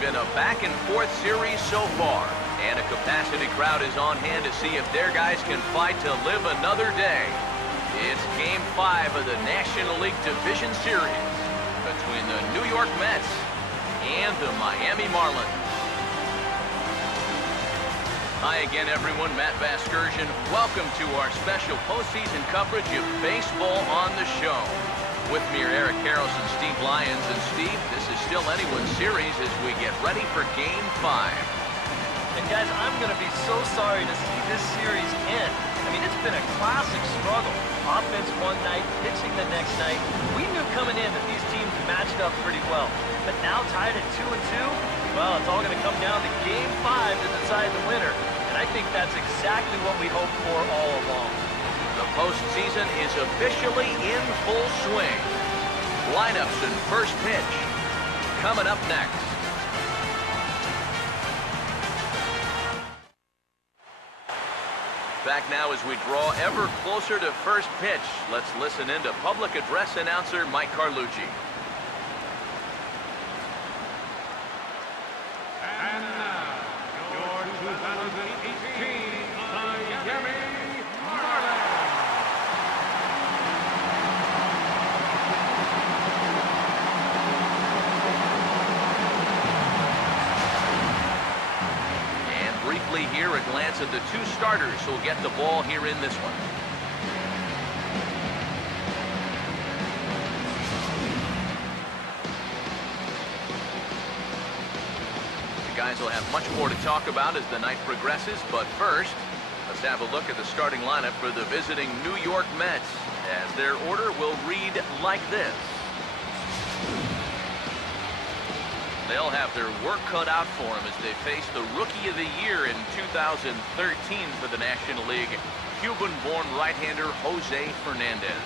been a back-and-forth series so far, and a capacity crowd is on hand to see if their guys can fight to live another day. It's Game 5 of the National League Division Series between the New York Mets and the Miami Marlins. Hi again, everyone. Matt Vasgersian. Welcome to our special postseason coverage of baseball on the show. With me are Eric Harrelson, Steve Lyons, and Steve, this is still anyone's series as we get ready for Game 5. And guys, I'm going to be so sorry to see this series end. I mean, it's been a classic struggle. Offense one night, pitching the next night. We knew coming in that these teams matched up pretty well. But now tied at 2-2, well, it's all going to come down to Game 5 to decide the winner. And I think that's exactly what we hoped for all along. The postseason is officially in full swing. Lineups and first pitch coming up next. Back now as we draw ever closer to first pitch. Let's listen in to public address announcer Mike Carlucci. And now, your 2018 Miami Marlins. And briefly here, a glance at the two starters who'll get the ball here in this one. Guys will have much more to talk about as the night progresses, but first, let's have a look at the starting lineup for the visiting New York Mets, as their order will read like this. They'll have their work cut out for them as they face the Rookie of the Year in 2013 for the National League, Cuban-born right-hander Jose Fernandez.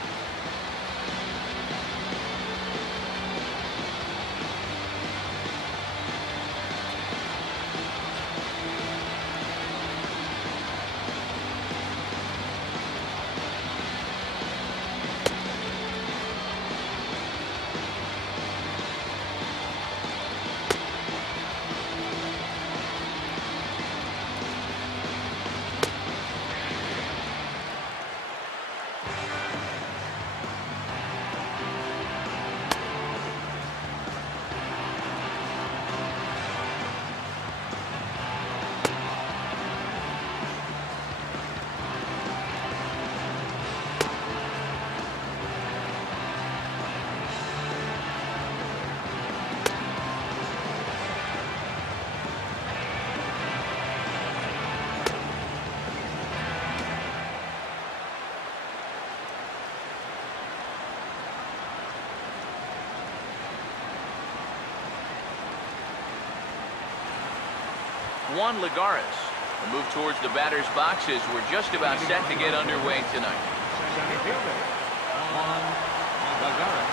Juan Lagares will move towards the batter's boxes. We're just about set to get underway tonight. Center fielder, Juan Lagares.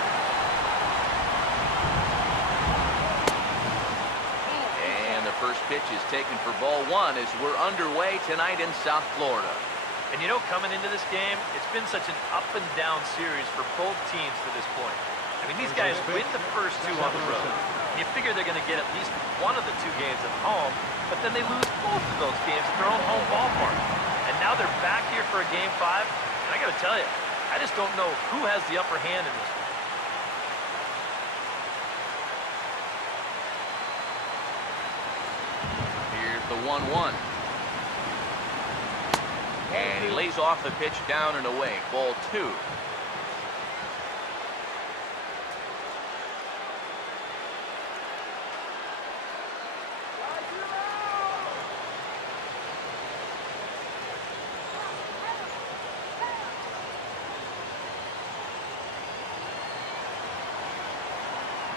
And the first pitch is taken for ball one as we're underway tonight in South Florida. And you know, coming into this game, it's been such an up-and-down series for both teams to this point. I mean, these guys win the first two on the road. You figure they're going to get at least one of the two games at home, but then they lose both of those games at their own home ballpark. And now they're back here for a Game 5, and I got to tell you, I just don't know who has the upper hand in this one. Here's the 1-1. And he lays off the pitch down and away. Ball two.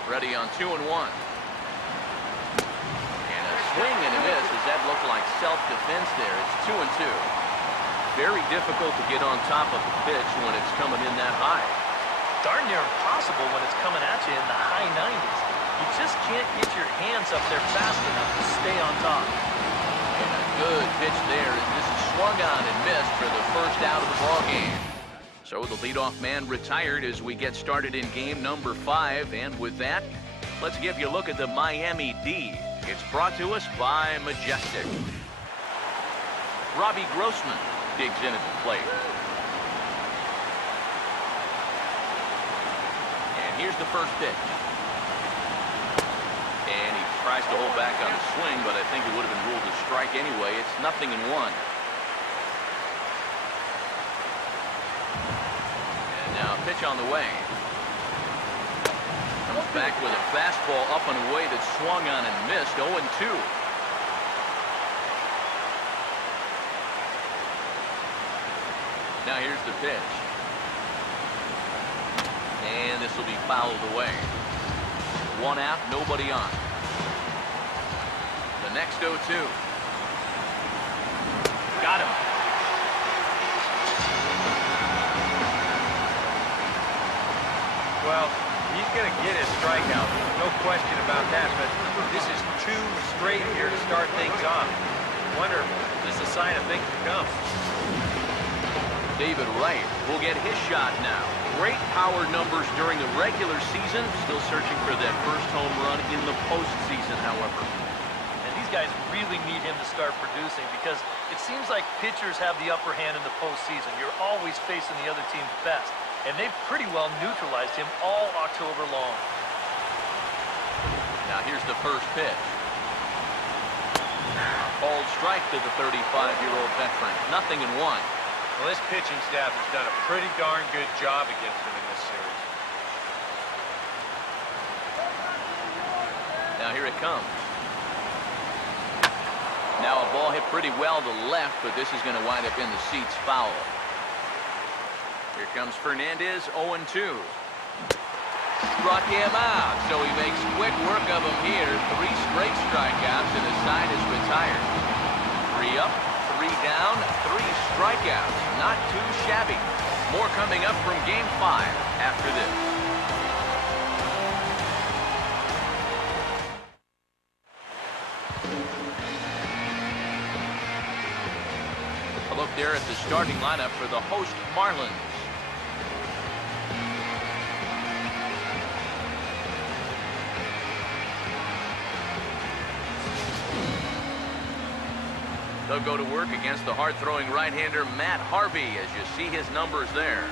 Ready on 2-1. And a swing and a miss as that looked like self-defense there. It's 2-2. Very difficult to get on top of the pitch when it's coming in that high. Darn near impossible when it's coming at you in the high 90s. You just can't get your hands up there fast enough to stay on top. And a good pitch there as this is swung on and missed for the first out of the ball game. So the leadoff man retired as we get started in game number 5. And with that, let's give you a look at the Miami D. It's brought to us by Majestic. Robbie Grossman digs in at the plate. And here's the first pitch. And he tries to hold back on the swing, but I think it would have been ruled a strike anyway. It's 0-1. And now a pitch on the way. Comes back with a fastball up and away that swung on and missed. 0-2. Now here's the pitch. And this will be fouled away. 1 out, nobody on. The next 0-2. Got him. Well, he's going to get his strikeout. No question about that, but this is 2 straight here to start things off. Wonder if this is a sign of things to come. David Wright will get his shot now. Great power numbers during the regular season. Still searching for that first home run in the postseason, however. And these guys really need him to start producing because it seems like pitchers have the upper hand in the postseason. You're always facing the other team's best. And they've pretty well neutralized him all October long. Now here's the first pitch. Called strike to the 35-year-old veteran. 0-1. Well, this pitching staff has done a pretty darn good job against him in this series. Now here it comes. Now a ball hit pretty well to left, but this is going to wind up in the seats foul. Here comes Fernandez, 0-2. Struck him out, so he makes quick work of him here. 3 straight strikeouts, and the side is retired. 3 up, 3 down, 3 strikeouts. Not too shabby. More coming up from Game 5 after this. A look there at the starting lineup for the host Marlins. They'll go to work against the hard-throwing right-hander Matt Harvey, as you see his numbers there.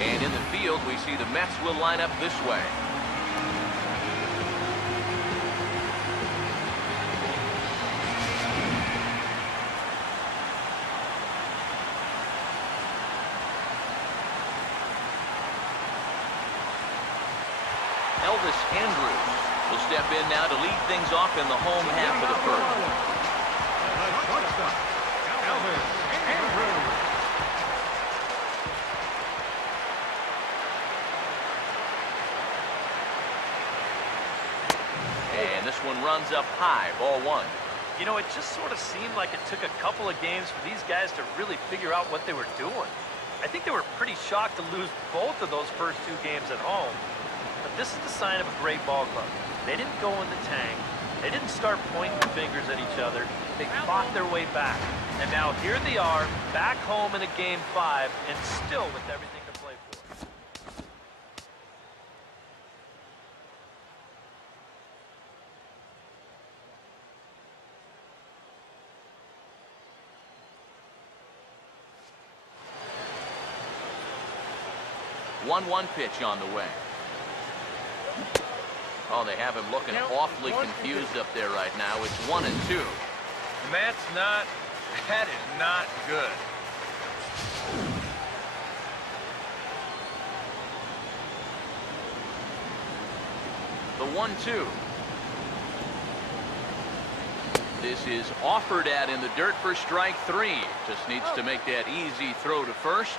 And in the field, we see the Mets will line up this way. Will step in now to lead things off in the home half of the first. And this one runs up high, ball 1. You know, it just sort of seemed like it took a couple of games for these guys to really figure out what they were doing. I think they were pretty shocked to lose both of those first 2 games at home. But this is the sign of a great ball club. They didn't go in the tank. They didn't start pointing fingers at each other. They fought their way back. And now here they are, back home in a Game 5, and still with everything to play for. One pitch on the way. Oh, they have him looking awfully confused up there right now. It's 1-2. That is not good. The 1-2. This is offered at in the dirt for strike 3. Just needs to make that easy throw to first.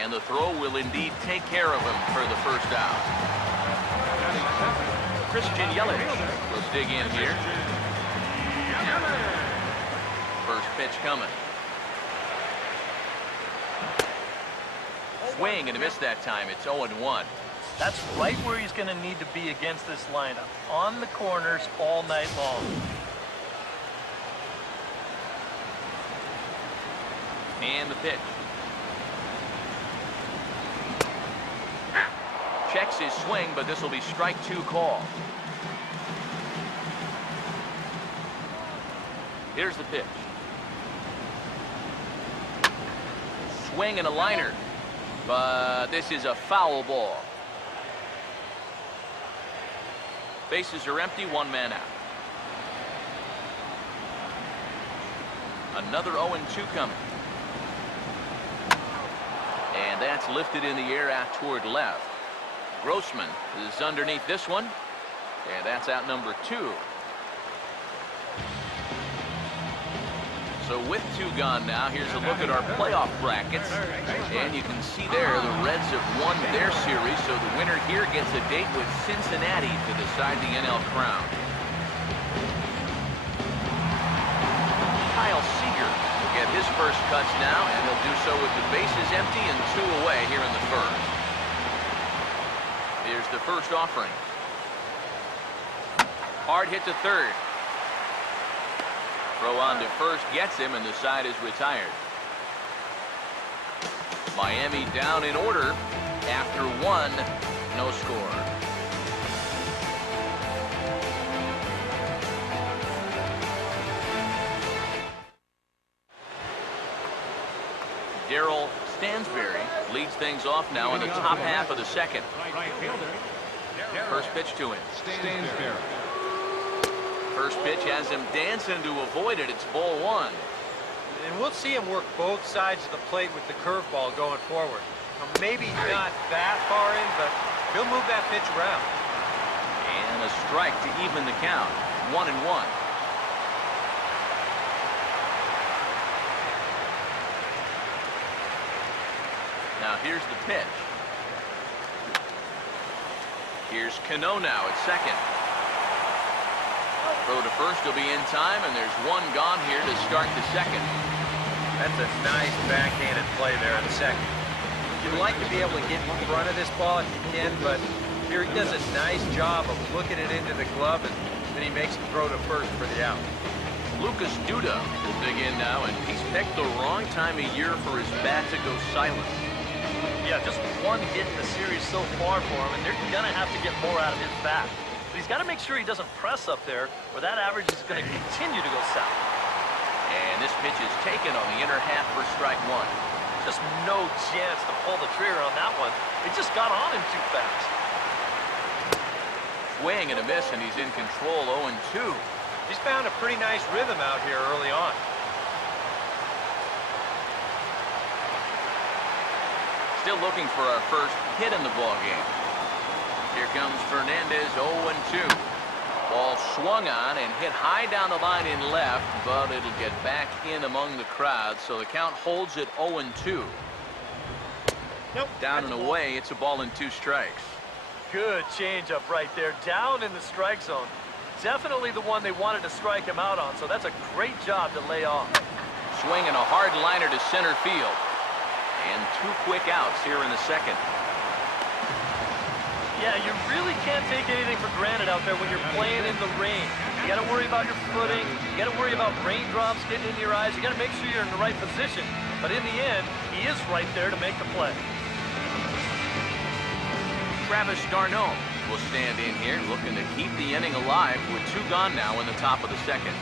And the throw will indeed take care of him for the first out. Christian Yelich. Let's dig in here. First pitch coming. Swing and a miss that time. It's 0-1. That's right where he's going to need to be against this lineup. On the corners all night long. And the pitch. Checks his swing, but this will be strike 2 call. Here's the pitch. Swing and a liner, but this is a foul ball. Bases are empty, 1 man out. Another 0-2 coming. And that's lifted in the air out toward left. Grossman is underneath this one, and that's out number 2. So with 2 gone now, here's a look at our playoff brackets. And you can see there the Reds have won their series, so the winner here gets a date with Cincinnati to decide the NL crown. Kyle Seager will get his first cuts now, and he'll do so with the bases empty and 2 away here in the first. Here's the first offering. Hard hit to third. Throw on to first gets him, and the side is retired. Miami down in order after 1, no score. Darryl Stansberry leads things off now in the top half of the second. First pitch to him. Stansberry. First pitch has him dancing to avoid it. It's ball 1. And we'll see him work both sides of the plate with the curveball going forward. Maybe not that far in, but he'll move that pitch around. And a strike to even the count. 1-1. Now here's the pitch. Here's Cano now at second. Throw to first will be in time, and there's 1 gone here to start the second. That's a nice backhanded play there in the second. You'd like to be able to get in front of this ball if you can, but here he does a nice job of looking it into the glove, and then he makes the throw to first for the out. Lucas Duda will dig in now, and he's picked the wrong time of year for his bat to go silent. Yeah, just 1 hit in the series so far for him, and they're going to have to get more out of his bat. But he's got to make sure he doesn't press up there, or that average is going to continue to go south. And this pitch is taken on the inner half for strike 1. Just no chance to pull the trigger on that one. It just got on him too fast. Swing and a miss, and he's in control. 0-2. He's found a pretty nice rhythm out here early on. Still looking for our first hit in the ballgame. Here comes Fernandez, 0-2. Ball swung on and hit high down the line in left, but it'll get back in among the crowd, so the count holds at 0-2. Nope. Down and away, it's a ball and 2 strikes. Good changeup right there, down in the strike zone. Definitely the one they wanted to strike him out on, so that's a great job to lay off. Swing and a hard liner to center field. And 2 quick outs here in the second. Yeah, you really can't take anything for granted out there when you're playing in the rain. You got to worry about your footing. You got to worry about raindrops getting in your eyes. You got to make sure you're in the right position. But in the end, he is right there to make the play. Travis d'Arnaud will stand in here, looking to keep the inning alive with 2 gone now in the top of the second.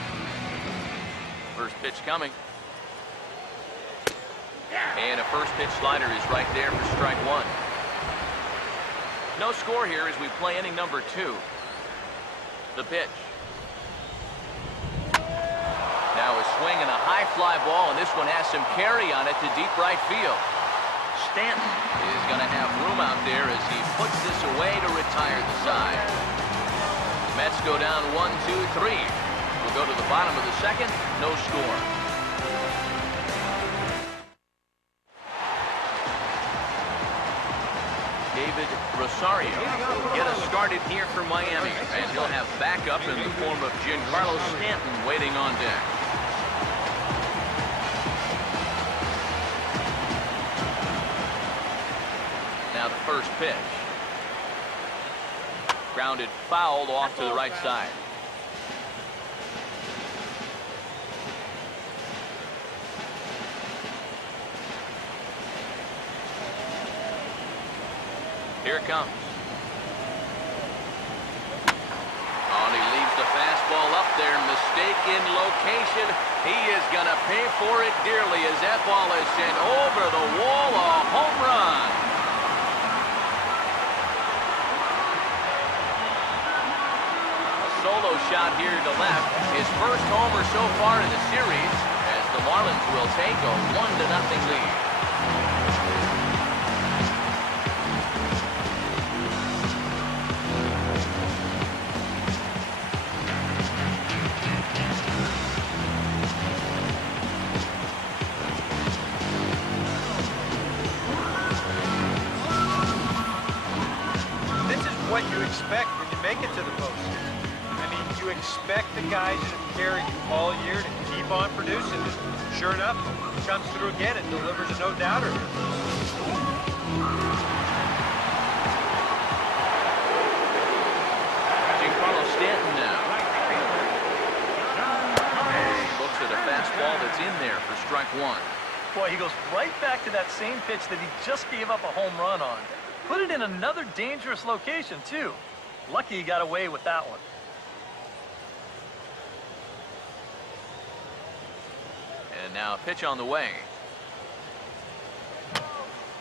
First pitch coming. And a first pitch slider is right there for strike 1. No score here as we play inning number 2. The pitch. Now a swing and a high fly ball, and this one has some carry on it to deep right field. Stanton is going to have room out there as he puts this away to retire the side. Mets go down 1-2-3. We'll go to the bottom of the second. No score. David Rosario will get us started here for Miami, and he'll have backup in the form of Giancarlo Stanton waiting on deck. Now the first pitch. Grounded foul off to the right side. Here it comes. Oh, and he leaves the fastball up there. Mistaken location. He is going to pay for it dearly as that ball is sent over the wall. A home run. A solo shot here to left. His first homer so far in the series as the Marlins will take a 1-0 lead. What you expect when you make it to the postseason. I mean, you expect the guys that have carried you all year to keep on producing. And sure enough, he comes through again and delivers a no-doubter. Carlos Stanton now. Looks at a fastball that's in there for strike one. Boy, he goes right back to that same pitch that he just gave up a home run on. Put it in another dangerous location, too. Lucky he got away with that one. And now a pitch on the way.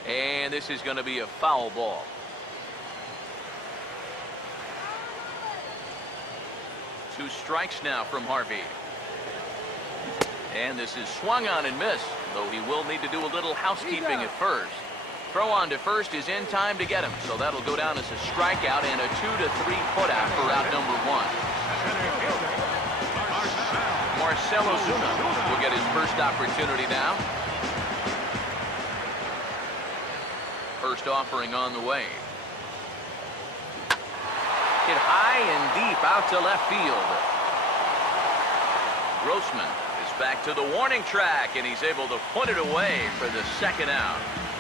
And this is going to be a foul ball. Two strikes now from Harvey. And this is swung on and missed, though he will need to do a little housekeeping at first. Throw on to first is in time to get him, so that'll go down as a strikeout and a 2-3 putout for out number one. Marcell Ozuna will get his first opportunity now. First offering on the way. Hit high and deep out to left field. Grossman is back to the warning track, and he's able to put it away for the second out.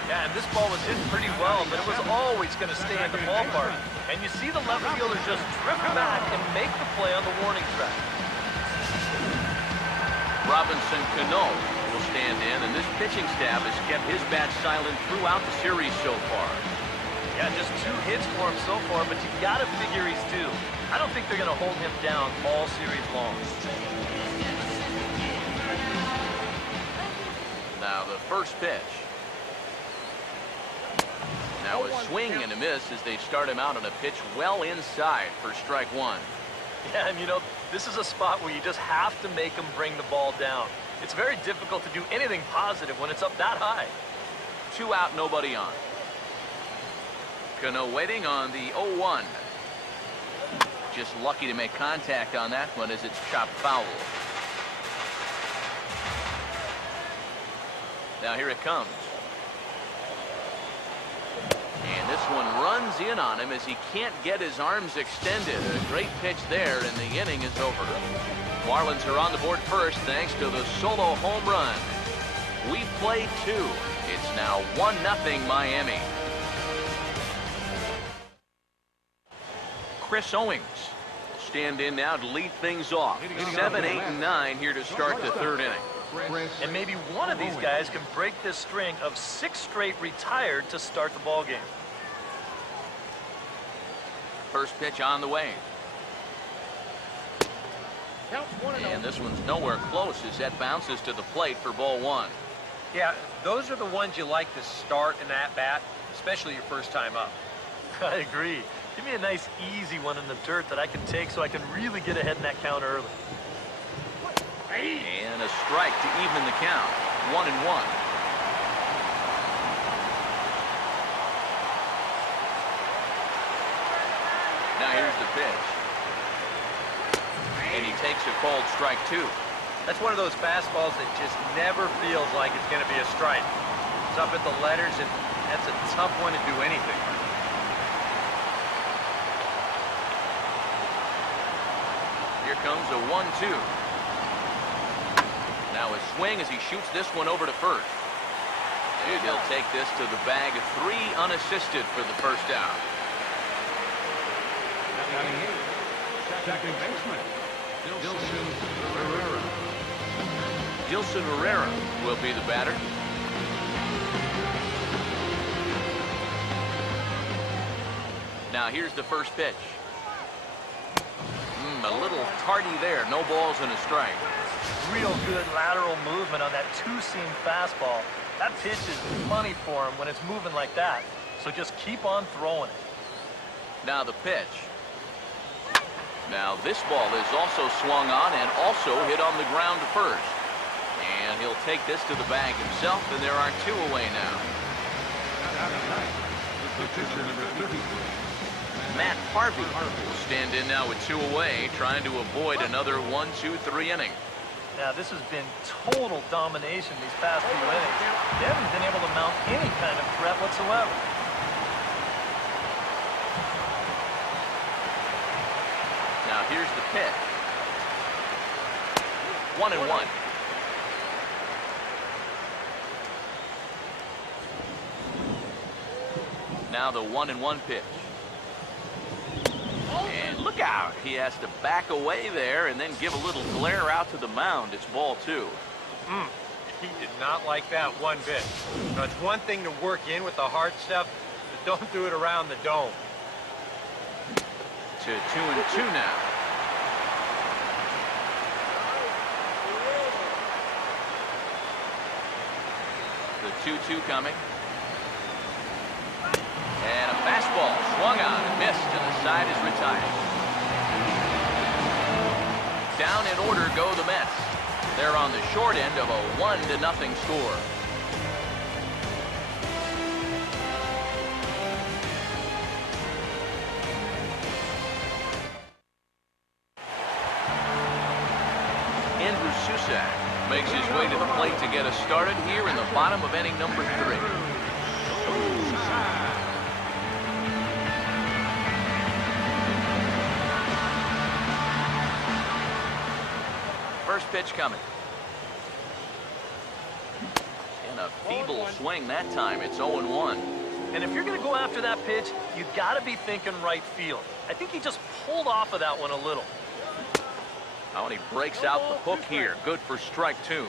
Yeah, and this ball was hit pretty well, but it was always going to stay in the ballpark. And you see the left fielder just drift back and make the play on the warning track. Robinson Cano will stand in, and this pitching staff has kept his bat silent throughout the series so far. Yeah, just 2 hits for him so far, but you got to figure he's due. I don't think they're going to hold him down all series long. Now the first pitch. Now a swing and a miss as they start him out on a pitch well inside for strike one. Yeah, and you know, this is a spot where you just have to make him bring the ball down. It's very difficult to do anything positive when it's up that high. 2 out, nobody on. Cano waiting on the 0-1. Just lucky to make contact on that one as it's chopped foul. Now here it comes. And this one runs in on him as he can't get his arms extended. A great pitch there, and the inning is over. Marlins are on the board first thanks to the solo home run. We play 2. It's now 1-0 Miami. Chris Owings will stand in now to lead things off. 7, 8, and 9 here to start the third inning. And maybe one of these guys can break this string of 6 straight retired to start the ball game. First pitch on the way. And this one's nowhere close as that bounces to the plate for ball 1. Yeah, those are the ones you like to start in that bat, especially your first time up. I agree. Give me a nice, easy one in the dirt that I can take so I can really get ahead in that count early. And a strike to even the count. 1-1. Now here's the pitch. And he takes a called strike 2. That's one of those fastballs that just never feels like it's going to be a strike. It's up at the letters, and that's a tough one to do anything. Here comes a 1-2. Now a swing as he shoots this one over to first. And he'll take this to the bag. 3 unassisted for the first out. Second baseman, Dilson Herrera. Dilson Herrera will be the batter. Now here's the first pitch. A little tardy there. No balls and a strike. Real good lateral movement on that two-seam fastball. That pitch is money for him when it's moving like that. So just keep on throwing it. Now the pitch. Now this ball is also swung on and also hit on the ground to first. And he'll take this to the bag himself, and there are 2 away now. Matt Harvey will stand in now with 2 away, trying to avoid another 1-2-3 inning. Now this has been total domination these past few innings. They haven't been able to mount any kind of threat whatsoever. Now here's the pitch. 1-1. Now the 1-1 pitch. And look out. He has to back away there and then give a little glare out to the mound. It's ball 2. He did not like that one bit. So it's one thing to work in with the hard stuff, but don't do it around the dome. To 2-2 now. The 2-2 coming. And a fastball swung on and missed, and the side is retired. Down in order go the Mets. They're on the short end of a 1-0 score. Andrew Susak makes his way to the plate to get us started here in the bottom of inning number 3. First pitch coming. And a feeble swing that time. It's 0-1. And if you're going to go after that pitch, you got to be thinking right field. I think he just pulled off of that one a little. Oh, and he breaks out the hook here. Good for strike 2.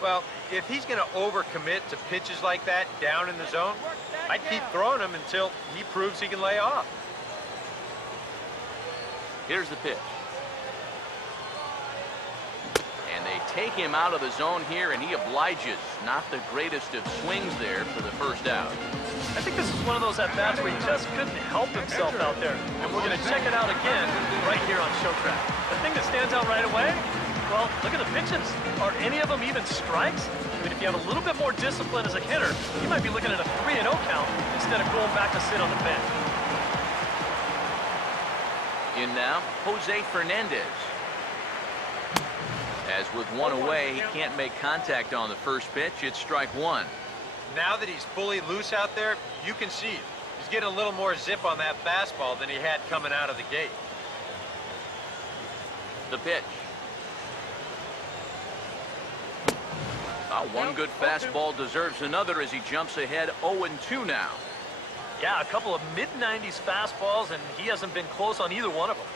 Well, if he's going to overcommit to pitches like that down in the zone, I'd keep throwing him until he proves he can lay off. Here's the pitch. And they take him out of the zone here, and he obliges. Not the greatest of swings there for the first out. I think this is one of those at-bats where he just couldn't help himself out there. And we're going to check it out again right here on Showtrack. The thing that stands out right away, well, look at the pitches. Are any of them even strikes? I mean, if you have a little bit more discipline as a hitter, you might be looking at a 3-0 count instead of going back to sit on the bench. In now, Jose Fernandez. As with 1 away, he can't make contact on the first pitch. It's strike 1. Now that he's fully loose out there, you can see it. He's getting a little more zip on that fastball than he had coming out of the gate. The pitch. One good fastball deserves another as he jumps ahead 0-2 now. Yeah, a couple of mid-90s fastballs, and he hasn't been close on either one of them.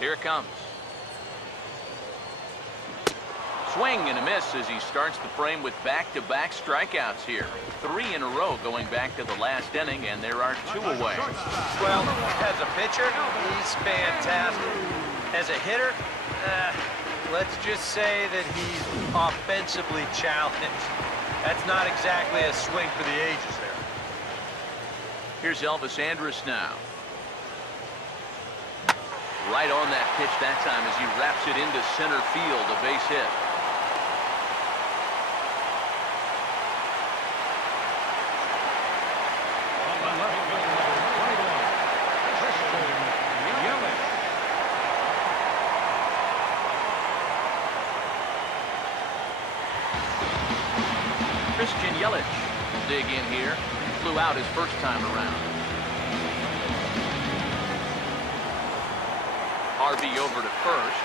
Here it comes. Swing and a miss as he starts the frame with back-to-back strikeouts here. 3 in a row going back to the last inning, and there are 2 away. Well, as a pitcher, he's fantastic. As a hitter, let's just say that he's offensively challenged. That's not exactly a swing for the ages there. Here's Elvis Andrus now. Right on that pitch that time as he wraps it into center field, a base hit. Christian Yelich will dig in here. Flew out his first time around. Harvey over to first,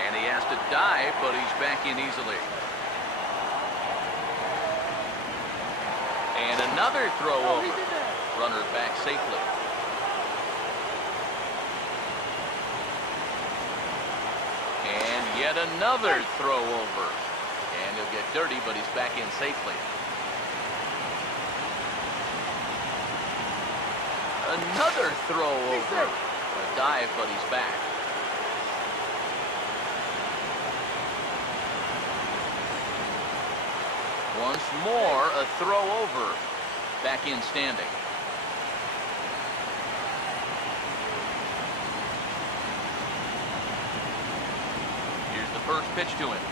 and he has to dive, but he's back in easily. And another throw over. Runner back safely. And yet another throw over. And he'll get dirty, but he's back in safely. Another throw over. A dive, but he's back. Once more, a throw over. Back in standing. Here's the first pitch to him.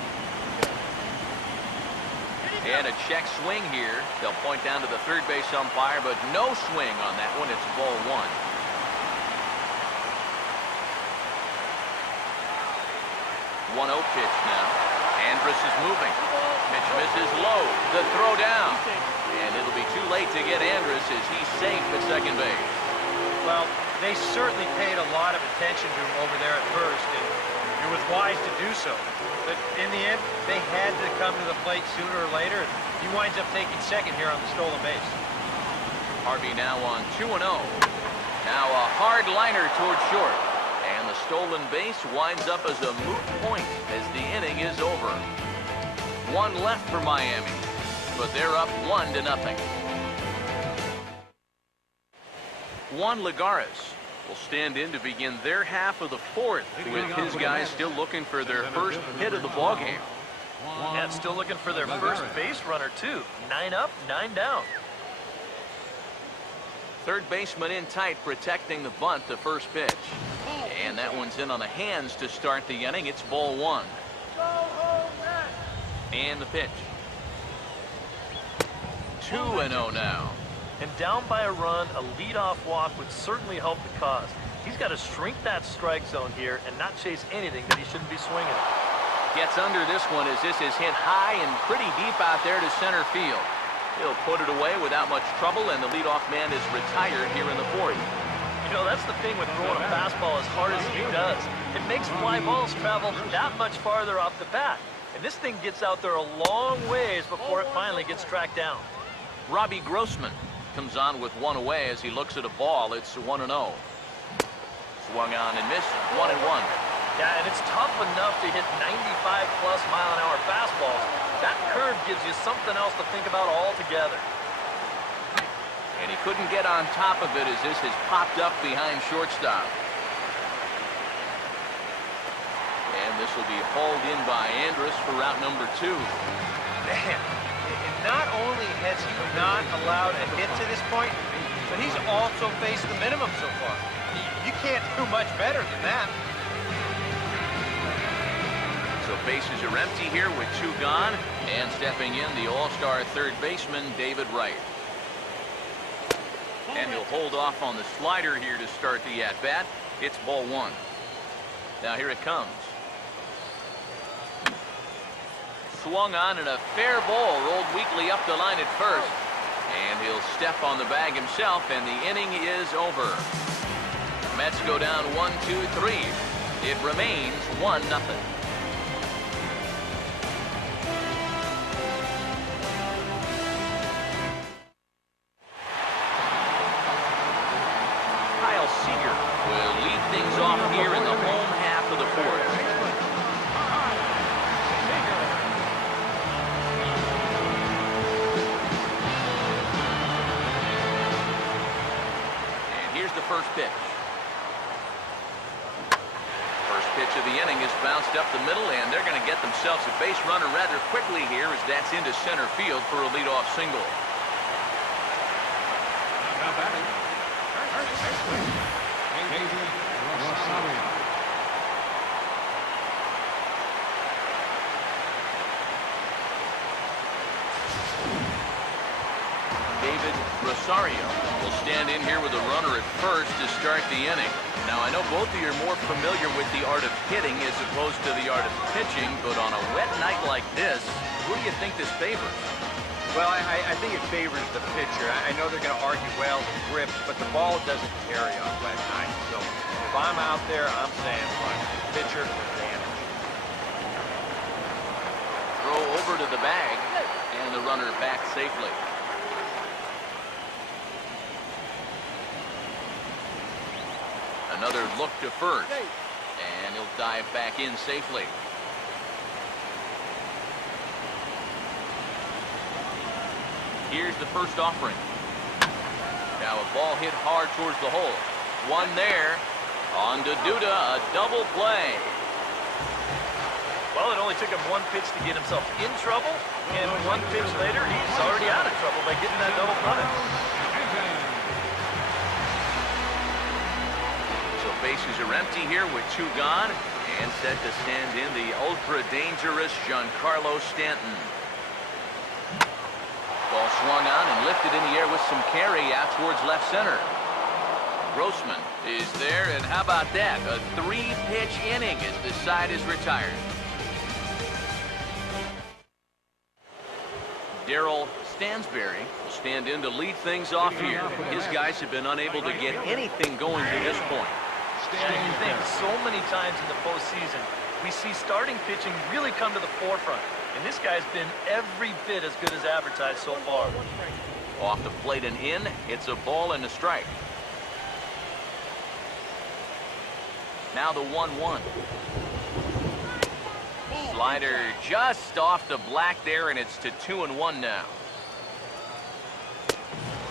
And a check swing here. They'll point down to the third base umpire, but no swing on that one. It's ball one. 1-0 pitch now. Andrus is moving. Pitch misses low. The throw down. And it'll be too late to get Andrus as he's safe at second base. Well, they certainly paid a lot of attention to him over there at first, and it was wise to do so. But in the end, they had to come to the plate sooner or later, and he winds up taking second here on the stolen base. Harvey now on 2-0. Now a hard liner towards short. And the stolen base winds up as a moot point as the inning is over. One left for Miami, but they're up 1-0. Juan Lagares will stand in to begin their half of the fourth, with his guys still looking for their first hit of the ballgame. Yeah, still looking for their first base runner, too. 9 up, 9 down. Third baseman in tight, protecting the bunt to first pitch. And that one's in on the hands to start the inning. It's ball one. And the pitch. 2-0 now. And down by a run, a leadoff walk would certainly help the cause. He's got to shrink that strike zone here and not chase anything that he shouldn't be swinging at. Gets under this one as this is hit high and pretty deep out there to center field. He'll put it away without much trouble, and the leadoff man is retired here in the fourth. You know, that's the thing with throwing a fastball as hard as he does. It makes fly balls travel that much farther off the bat. And this thing gets out there a long ways before it finally gets tracked down. Robbie Grossman comes on with one away as he looks at a ball. It's 1-0. Swung on and missed. 1-1. Yeah, and it's tough enough to hit 95+ mile-an-hour fastballs. That curve gives you something else to think about altogether. And he couldn't get on top of it as this has popped up behind shortstop. And this will be hauled in by Andrus for route number 2. Man, not only has he not allowed a hit to this point, but he's also faced the minimum so far. You can't do much better than that. So bases are empty here with 2 gone, and stepping in the all-star third baseman, David Wright. And he'll hold off on the slider here to start the at-bat. It's ball one. Now here it comes. Swung on and a fair ball rolled weakly up the line at first. And he'll step on the bag himself, and the inning is over. Mets go down 1-2-3. It remains 1-0. Will lead things off here in the home half of the fourth. And here's the first pitch. First pitch of the inning is bounced up the middle, and they're going to get themselves a base runner rather quickly here as that's into center field for a leadoff single. Now batting. David Rosario will stand in here with a runner at first to start the inning. Now, I know both of you are more familiar with the art of hitting as opposed to the art of pitching, but on a wet night like this, who do you think this favors? Well, I think it favors the pitcher. I know they're going to argue, well, grip, but the ball doesn't carry on wet night. So if I'm out there, I'm saying, look, pitcher advantage. Throw over to the bag, and the runner back safely. Another look to first, and he'll dive back in safely. Here's the first offering. Now a ball hit hard towards the hole. One there. On to Duda, a double play. Well, it only took him one pitch to get himself in trouble, and one pitch later, he's already out of trouble by getting that double play. So bases are empty here with 2 gone, and set to stand in the ultra-dangerous Giancarlo Stanton. Ball swung on and lifted in the air with some carry out towards left center. Grossman is there, and how about that? A 3-pitch inning as the side is retired. Darryl Stansberry will stand in to lead things off here. His guys have been unable to get anything going to this point. And you think so many times in the postseason, we see starting pitching really come to the forefront. And this guy's been every bit as good as advertised so far. Off the plate and in, it's a ball and a strike. Now the 1-1. Slider just off the black there, and it's to 2-1 now.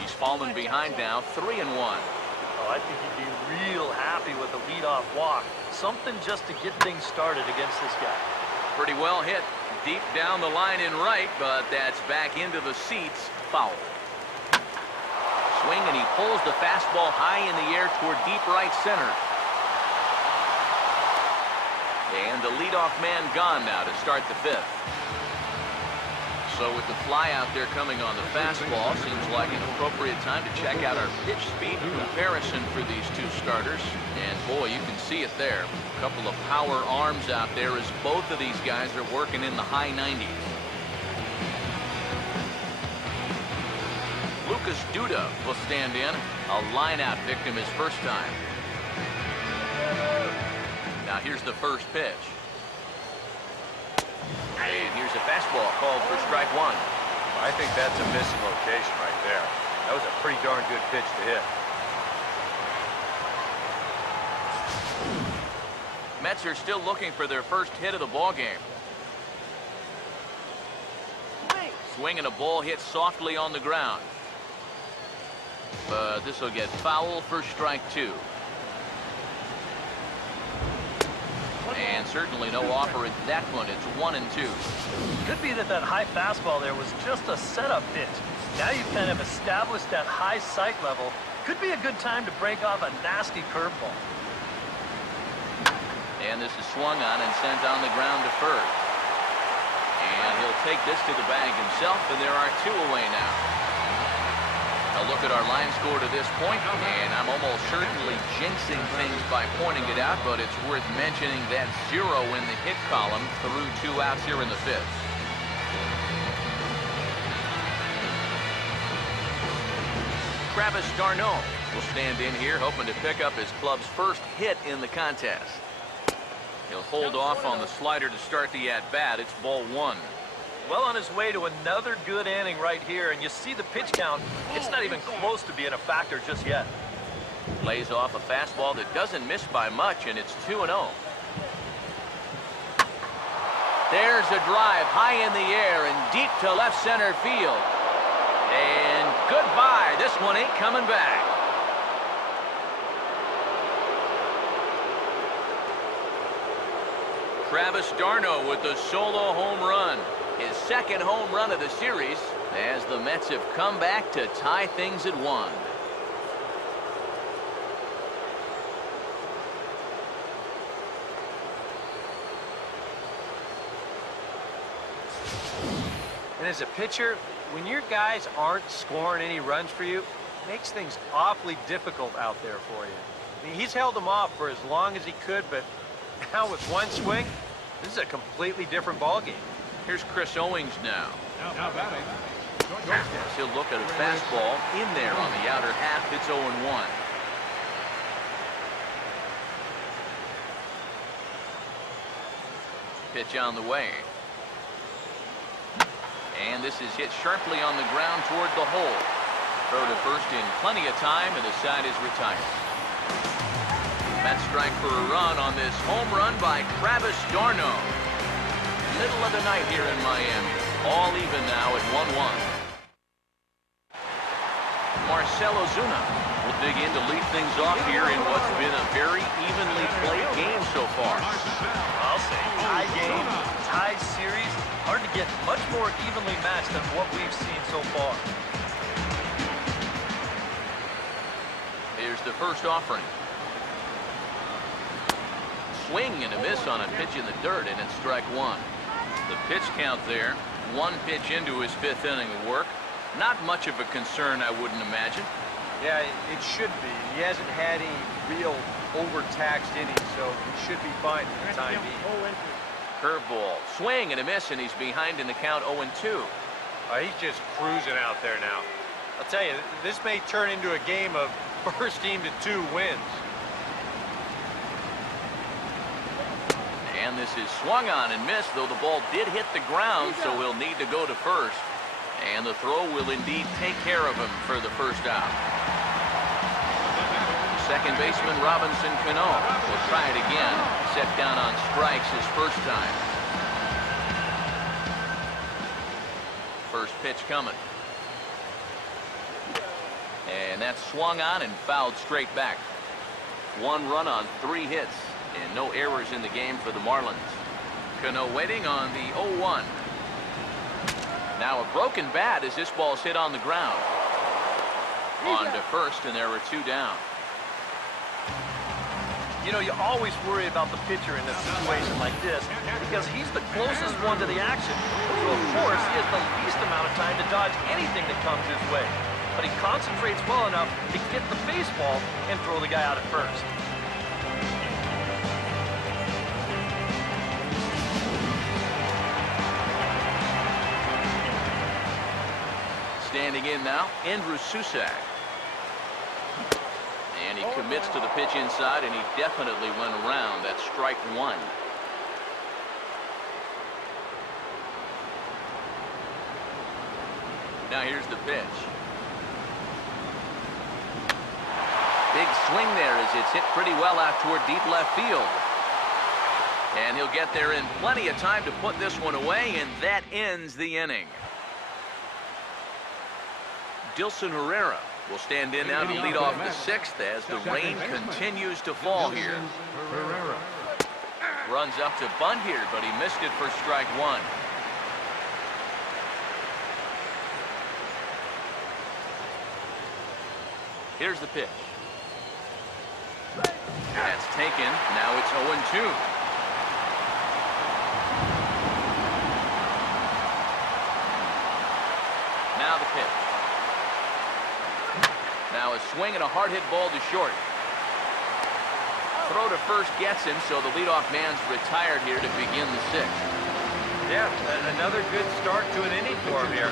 He's fallen behind now, 3-1. Oh, I think he'd be real happy with a leadoff walk. Something just to get things started against this guy. Pretty well hit deep down the line in right, but that's back into the seats. Foul. Swing, and he pulls the fastball high in the air toward deep right center. And the leadoff man gone now to start the 5th. So with the fly out there coming on the fastball, seems like an appropriate time to check out our pitch speed comparison for these 2 starters. And boy, you can see it there. A couple of power arms out there as both of these guys are working in the high 90s. Lucas Duda will stand in. A line-out victim his first time. Now here's the first pitch. And here's a fastball called for strike 1. I think that's a missing location right there. That was a pretty darn good pitch to hit. Mets are still looking for their first hit of the ball game. Swing and a ball hit softly on the ground. But this will get foul for strike 2. And certainly no offer at that point. It's 1-2. Could be that high fastball there was just a setup pitch. Now you've kind of established that high sight level. Could be a good time to break off a nasty curveball. And this is swung on and sent on the ground to first. And he'll take this to the bag himself, and there are 2 away now. A look at our line score to this point, and I'm almost certainly jinxing things by pointing it out, but it's worth mentioning that 0 in the hit column through 2 outs here in the 5th. Travis d'Arnaud will stand in here, hoping to pick up his club's first hit in the contest. He'll hold off on the slider to start the at-bat. It's ball 1. Well on his way to another good inning right here, and you see the pitch count. It's not even close to being a factor just yet. Lays off a fastball that doesn't miss by much, and it's 2-0. There's a drive high in the air and deep to left center field. And goodbye. This one ain't coming back. Travis d'Arnaud with the solo home run. His second home run of the series as the Mets have come back to tie things at 1. And as a pitcher, when your guys aren't scoring any runs for you, it makes things awfully difficult out there for you. I mean, he's held them off for as long as he could, but now with one swing, this is a completely different ballgame. Here's Chris Owings now. Now batting. He'll look at a fastball in there on the outer half. It's 0-1. Pitch on the way. And this is hit sharply on the ground toward the hole. Throw to first in plenty of time, and the side is retired. Mets strike for a run on this home run by Travis d'Arnaud. Middle of the night here in Miami. All even now at 1-1. Marcell Ozuna will dig in to lead things off here in what's been a very evenly played game so far. I'll say tie game, tie series. Hard to get much more evenly matched than what we've seen so far. Here's the first offering. Swing and a miss on a pitch in the dirt, and it's strike one. The pitch count there, one pitch into his fifth inning of work. Not much of a concern, I wouldn't imagine. Yeah, it should be. He hasn't had any real overtaxed innings, so he should be fine for the time being. Curveball, swing and a miss, and he's behind in the count 0-2. He's just cruising out there now. I'll tell you, this may turn into a game of first team to 2 wins. And this is swung on and missed, though the ball did hit the ground, so he'll need to go to first. And the throw will indeed take care of him for the first out. Second baseman Robinson Cano will try it again. Set down on strikes his first time. First pitch coming. And that's swung on and fouled straight back. 1 run on 3 hits. And no errors in the game for the Marlins. Cano waiting on the 0-1. Now a broken bat as this ball's hit on the ground. On to first, and there were 2 down. You know, you always worry about the pitcher in a situation like this because he's the closest one to the action. So, of course, he has the least amount of time to dodge anything that comes his way. But he concentrates well enough to get the baseball and throw the guy out at first. Standing in now, Andrew Susak. And he commits to the pitch inside, and he definitely went around. That's strike 1. Now here's the pitch. Big swing there as it's hit pretty well out toward deep left field. And he'll get there in plenty of time to put this one away, and that ends the inning. Dilson Herrera will stand in now to lead off the 6th as the rain continues to fall here. Runs up to bunt here, but he missed it for strike 1. Here's the pitch. That's taken. Now it's 0-2. Now the pitch. Now a swing and a hard hit ball to short. Throw to first gets him, so the leadoff man's retired here to begin the 6th. Yeah, another good start to an inning for him here.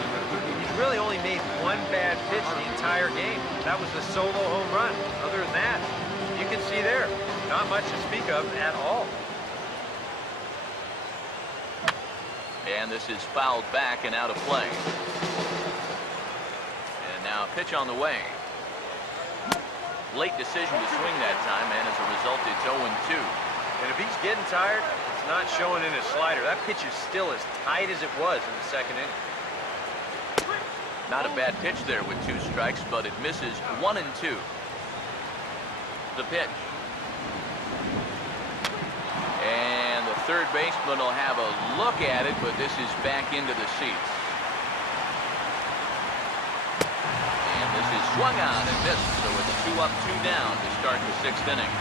He's really only made 1 bad pitch the entire game. That was the solo home run. Other than that, you can see there, not much to speak of at all. And this is fouled back and out of play. And now a pitch on the way. Late decision to swing that time, and as a result, it's 0-2. And if he's getting tired, it's not showing in his slider. That pitch is still as tight as it was in the 2nd inning. Not a bad pitch there with 2 strikes, but it misses 1-2. The pitch. And the third baseman will have a look at it, but this is back into the seats. And this is swung on and missed, so it's 2 up, 2 down to start the 6th inning.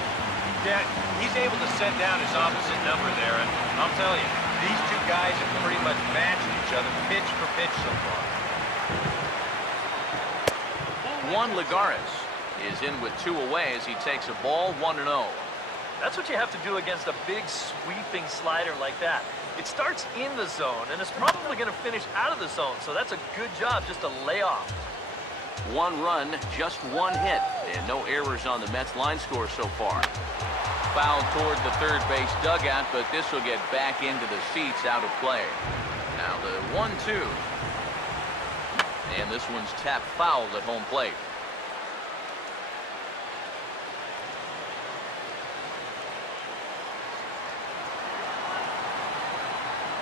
Yeah, he's able to set down his opposite number there, and I'll tell you, these 2 guys have pretty much matched each other pitch for pitch so far. Juan Lagares is in with 2 away as he takes a ball 1-0. That's what you have to do against a big sweeping slider like that. It starts in the zone, and it's probably going to finish out of the zone, so that's a good job just to lay off. 1 run, just 1 hit, and no errors on the Mets line score so far. Foul toward the third base dugout, but this will get back into the seats out of play. Now the 1-2. And this one's tapped foul at home plate.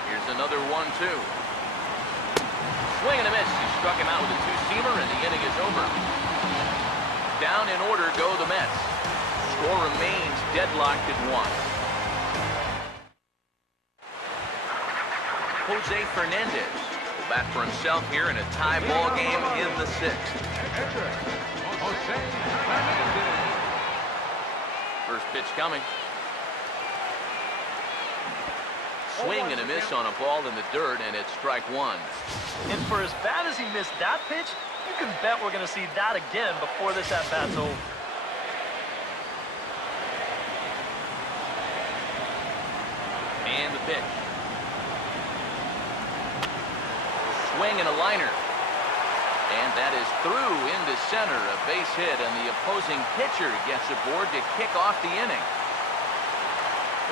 Here's another 1-2. Swing and a miss. He struck him out with a two-seamer, and the inning is over. Down in order go the Mets. Score remains deadlocked at 1. Jose Fernandez will bat for himself here in a tie ball game in the 6th. Jose Fernandez. First pitch coming. Swing and a miss on a ball in the dirt, and it's strike 1. And for as bad as he missed that pitch, you can bet we're going to see that again before this at-bat's over. And the pitch. Swing and a liner. And that is through into center, a base hit, and the opposing pitcher gets aboard to kick off the inning.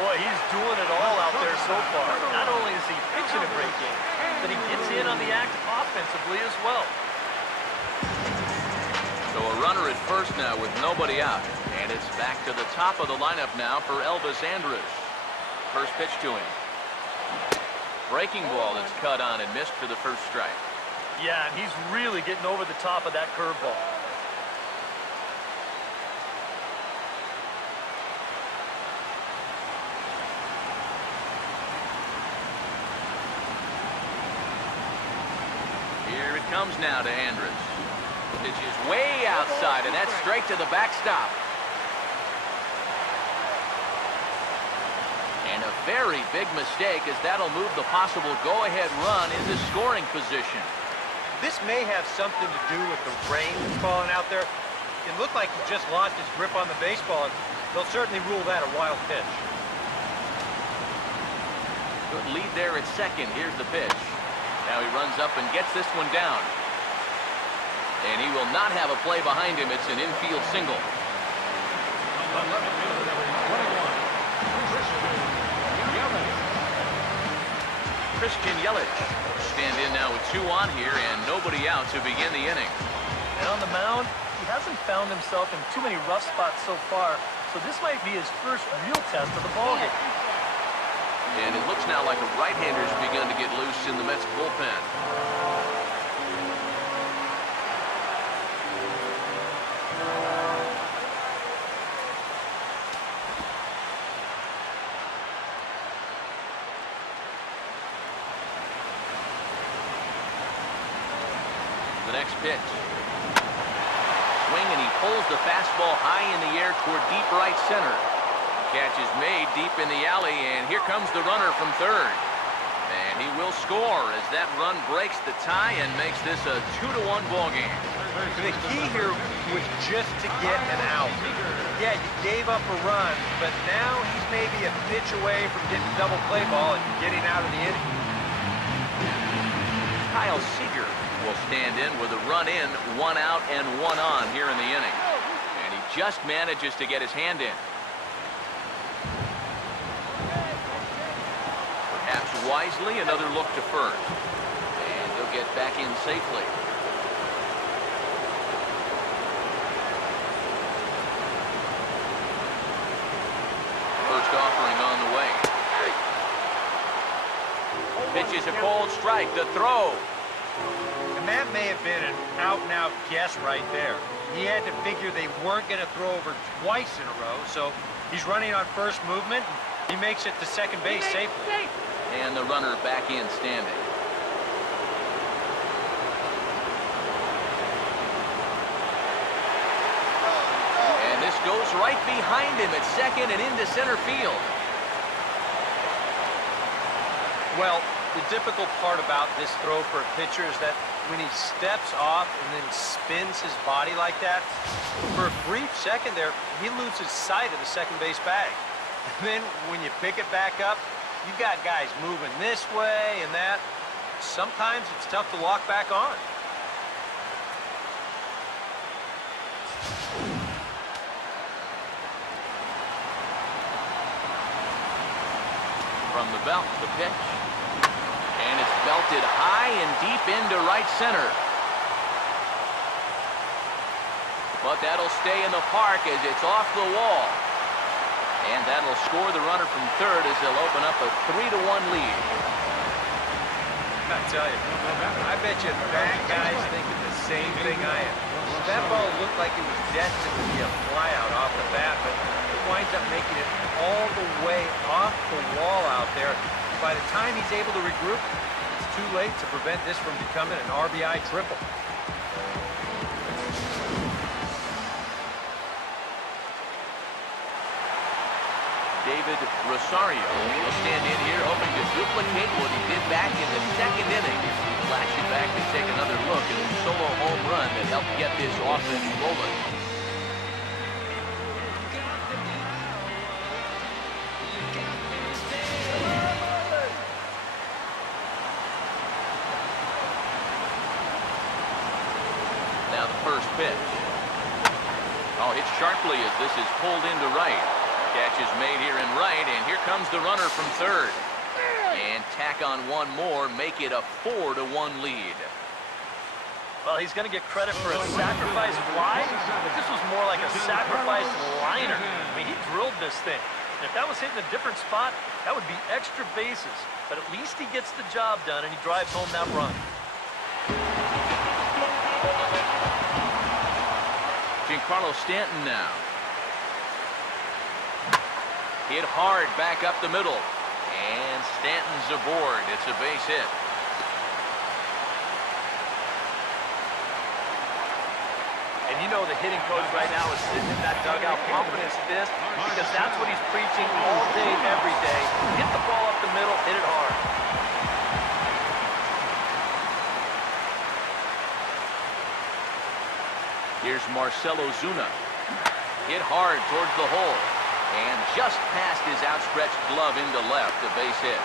Boy, he's doing it all out there so far. Not only is he pitching a great game, but he gets in on the act offensively as well. So a runner at first now with nobody out. And it's back to the top of the lineup now for Elvis Andrus. First pitch to him. Breaking ball that's cut on and missed for the first strike. Yeah, and he's really getting over the top of that curveball. Here it comes now to Andrus. Pitch is way outside, and that's straight to the backstop. And a very big mistake, as that'll move the possible go-ahead run into scoring position. This may have something to do with the rain that's falling out there. It looked like he just lost his grip on the baseball, and they'll certainly rule that a wild pitch. Good lead there at second. Here's the pitch. Now he runs up and gets this one down. And he will not have a play behind him. It's an infield single. Christian Yelich stand in now with 2 on here and nobody out to begin the inning. And on the mound, he hasn't found himself in too many rough spots so far, so this might be his first real test of the ballgame. And it looks now like a right-hander's begun to get loose in the Mets bullpen. The next pitch. Swing, and he pulls the fastball high in the air toward deep right center. Catch is made deep in the alley, and here comes the runner from third. And he will score as that run breaks the tie and makes this a 2-1 ball game. The key here was just to get an out. Yeah, you gave up a run, but now he's maybe a pitch away from getting double play ball and getting out of the inning. Kyle Seager will stand in with a run in, 1 out and 1 on here in the inning. And he just manages to get his hand in. Perhaps wisely, another look to first. And he'll get back in safely. First offering on the way. Pitches a cold strike, the throw. And that may have been an out-and-out guess right there. He had to figure they weren't going to throw over twice in a row, so he's running on first movement. He makes it to second base safely. And the runner back in standing. And this goes right behind him at second and into center field. Well, the difficult part about this throw for a pitcher is that when he steps off and then spins his body like that, for a brief second there, he loses sight of the second base bag. And then when you pick it back up, you've got guys moving this way and that. Sometimes it's tough to lock back on. From the belt, the pitch. And it's belted high and deep into right center. But that'll stay in the park as it's off the wall. And that'll score the runner from third as they'll open up a 3-1 lead. I tell you, I bet you that guy's thinking the same thing I am. That ball looked like it was destined to be a flyout off the bat, but it winds up making it all the way off the wall out there. By the time he's able to regroup, it's too late to prevent this from becoming an RBI triple. David Rosario will stand in here hoping to duplicate what he did back in the second inning. He flashed it back to take another look at his solo home run that helped get this offense rolling. Now the first pitch. Oh, hit sharply as this is pulled into right. Catch is made here in right, and here comes the runner from third. And tack on one more, make it a 4-1 lead. Well, he's going to get credit for a sacrifice fly, but this was more like a sacrifice liner. I mean, he drilled this thing. And if that was hitting a different spot, that would be extra bases. But at least he gets the job done, and he drives home that run. Giancarlo Stanton now. Hit hard back up the middle. And Stanton's aboard. It's a base hit. And you know the hitting coach right now is sitting in that dugout pumping his fist because that's what he's preaching all day, every day. Hit the ball up the middle, hit it hard. Here's Marcelo Zuna. Hit hard towards the hole. And just past his outstretched glove into left, a base hit.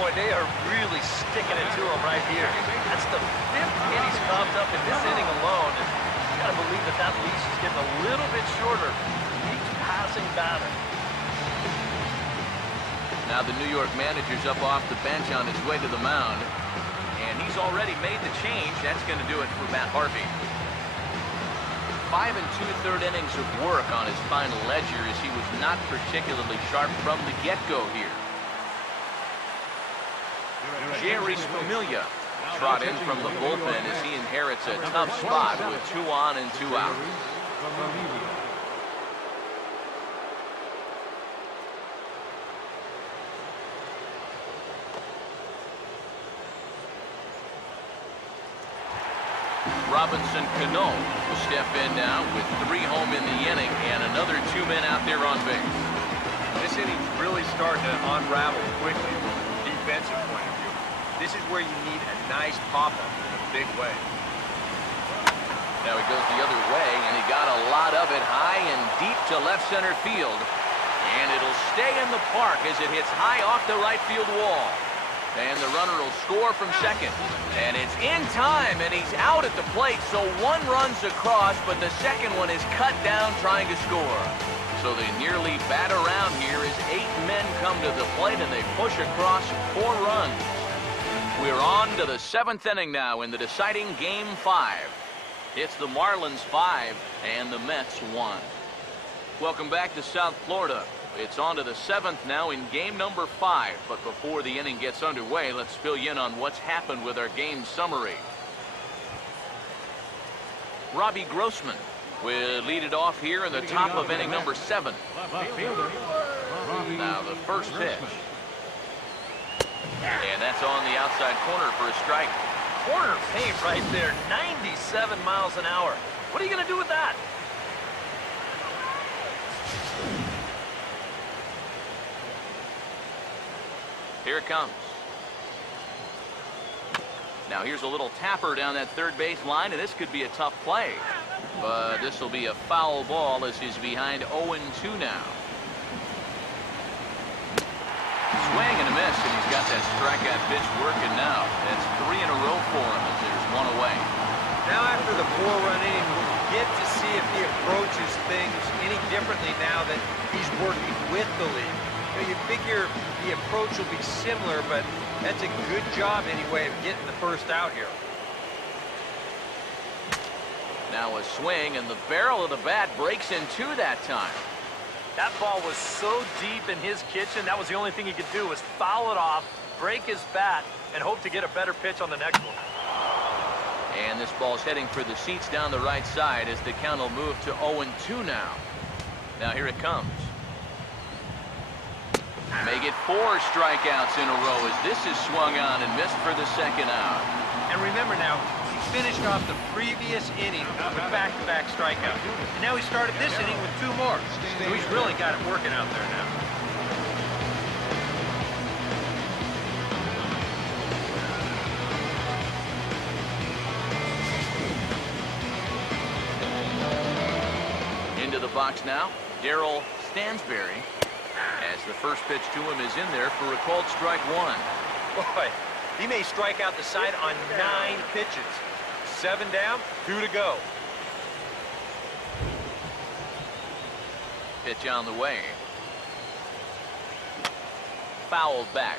Boy, they are really sticking it to him right here. That's the 5th hit he's coughed up in this inning alone. And you got to believe that that leash is getting a little bit shorter each passing batter. Now the New York manager's up off the bench on his way to the mound. And he's already made the change. That's going to do it for Matt Harvey. 5 2/3 innings of work on his final ledger as he was not particularly sharp from the get-go here. Jerry Familia trot in from the bullpen as he inherits a tough spot with 2 on and 2 out. Robinson Cano will step in now with 3 home in the inning and another 2 men out there on base. This inning's really starting to unravel quickly from a defensive point of view. This is where you need a nice pop-up in a big way. Now he goes the other way, and he got a lot of it high and deep to left center field. And it'll stay in the park as it hits high off the right field wall. And the runner will score from second. And it's in time, and he's out at the plate, so 1 runs across, but the second one is cut down trying to score. So they nearly bat around here as 8 men come to the plate, and they push across 4 runs. We're on to the 7th inning now in the deciding Game 5. It's the Marlins 5 and the Mets 1. Welcome back to South Florida. It's on to the 7th now in game number 5. But before the inning gets underway, let's fill you in on what's happened with our game summary. Robbie Grossman will lead it off here in the top of inning number 7. Now the first pitch. And that's on the outside corner for a strike. Corner paint right there, 97 miles an hour. What are you going to do with that? Here it comes. Now here's a little tapper down that third base line, and this could be a tough play. But this will be a foul ball as he's behind 0-2 now. Swing and a miss, and he's got that strikeout pitch working now. That's 3 in a row for him as there's 1 away. Now after the 4-run inning, we'll get to see if he approaches things any differently now that he's working with the lead. You figure the approach will be similar, but that's a good job anyway of getting the first out here. Now a swing, and the barrel of the bat breaks in 2 that time. That ball was so deep in his kitchen, that was the only thing he could do was foul it off, break his bat, and hope to get a better pitch on the next one. And this ball's heading for the seats down the right side as the count will move to 0-2 now. Now here it comes. May get 4 strikeouts in a row as this is swung on and missed for the second out. And remember now, he finished off the previous inning with back-to-back strikeouts. And now he started this inning with 2 more. So he's really got it working out there now. Into the box now, Darryl Stansberry, as the first pitch to him is in there for a called strike 1. Boy, he may strike out the side on 9 pitches. 7 down, 2 to go. Pitch on the way. Fouled back.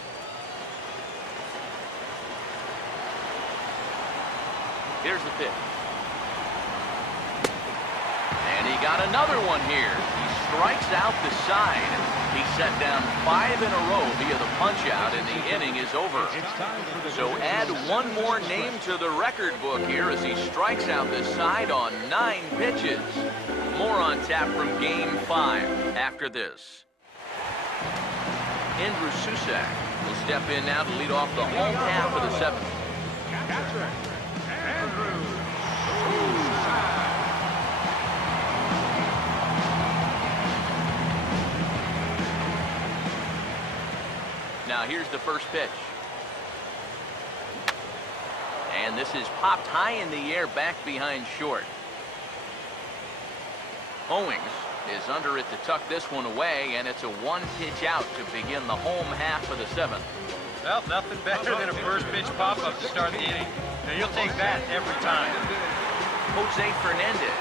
Here's the pitch. And he got another one here. He strikes out the side. He set down 5 in a row via the punch-out, and the inning is over. So add one more name to the record book here as he strikes out the side on 9 pitches. More on tap from Game 5 after this. Andrew Susak will step in now to lead off the home half of the 7th. Catcher, Andrew Susak. Now here's the first pitch. And this is popped high in the air back behind short. Owings is under it to tuck this one away, and it's a 1-pitch out to begin the home half of the 7th. Well, nothing better than a first pitch pop-up to start the inning. Now, you'll take that every time. Jose Fernandez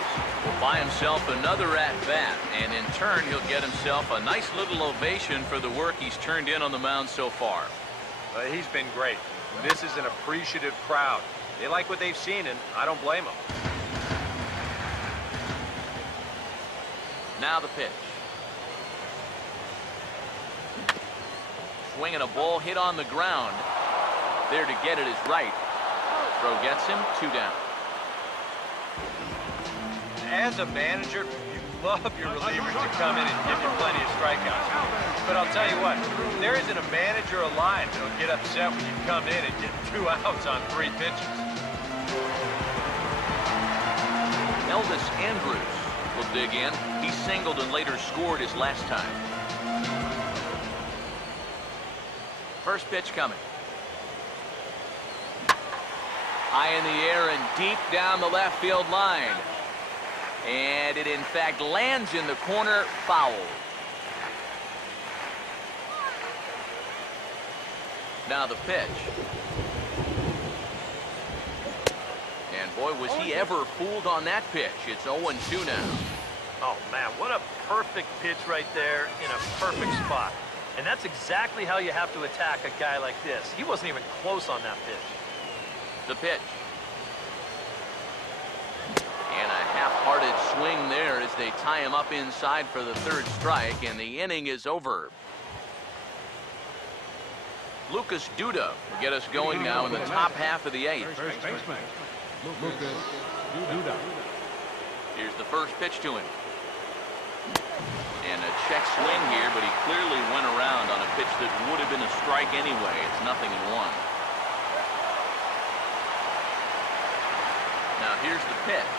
will buy himself another at-bat, and in turn, he'll get himself a nice little ovation for the work he's turned in on the mound so far. He's been great. This is an appreciative crowd. They like what they've seen, and I don't blame them. Now the pitch. Swinging a ball hit on the ground. There to get it is right. Throw gets him, 2 down. As a manager, you love your relievers to come in and give you plenty of strikeouts. But I'll tell you what, there isn't a manager alive that'll get upset when you come in and get 2 outs on 3 pitches. Elvis Andrews will dig in. He singled and later scored his last time. First pitch coming. High in the air and deep down the left field line. And it in fact lands in the corner, foul. Now the pitch. And boy, was he ever fooled on that pitch. It's 0-2 now. Oh, man, what a perfect pitch right there in a perfect spot. And that's exactly how you have to attack a guy like this. He wasn't even close on that pitch. The pitch. And a half-hearted swing there as they tie him up inside for the 3rd strike, and the inning is over. Lucas Duda will get us going now in the top half of the 8th. First baseman, Lucas Duda. Here's the first pitch to him. And a check swing here, but he clearly went around on a pitch that would have been a strike anyway. It's 0-1. Now here's the pitch.